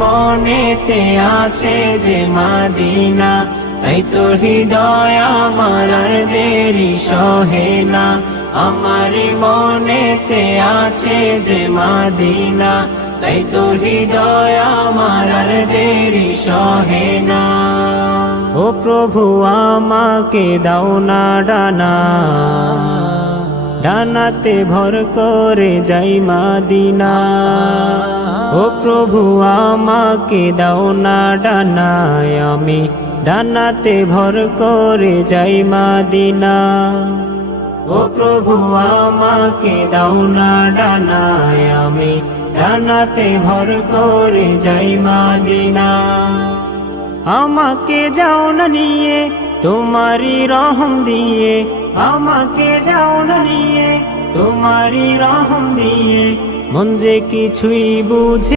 মনেতে আছে যে মদিনা, তাই তো হৃদয় আমার আর দেরি সহে না। আমার মনেতে আছে যে মদিনা, তাই তো হৃদয় আমার আর দেরি সহে না। ও প্রভু আমাকে দাও না ডানা, ডানাতে ভর করে যাই মদিনা। ও প্রভু আমাকে দাও না ডানা, আমি ডানাতে ভর করে যাই মদিনা। ও প্রভু আমাকে দাও না ডানা, আমি ডানাতে ভর করে যাই মদিনা। আমাকে যাও না নিয়ে তোমারি রহম দিয়ে, আমাকে যাও না নিয়ে তোমারি রহম দিয়ে, মন যে কিছুই বুঝে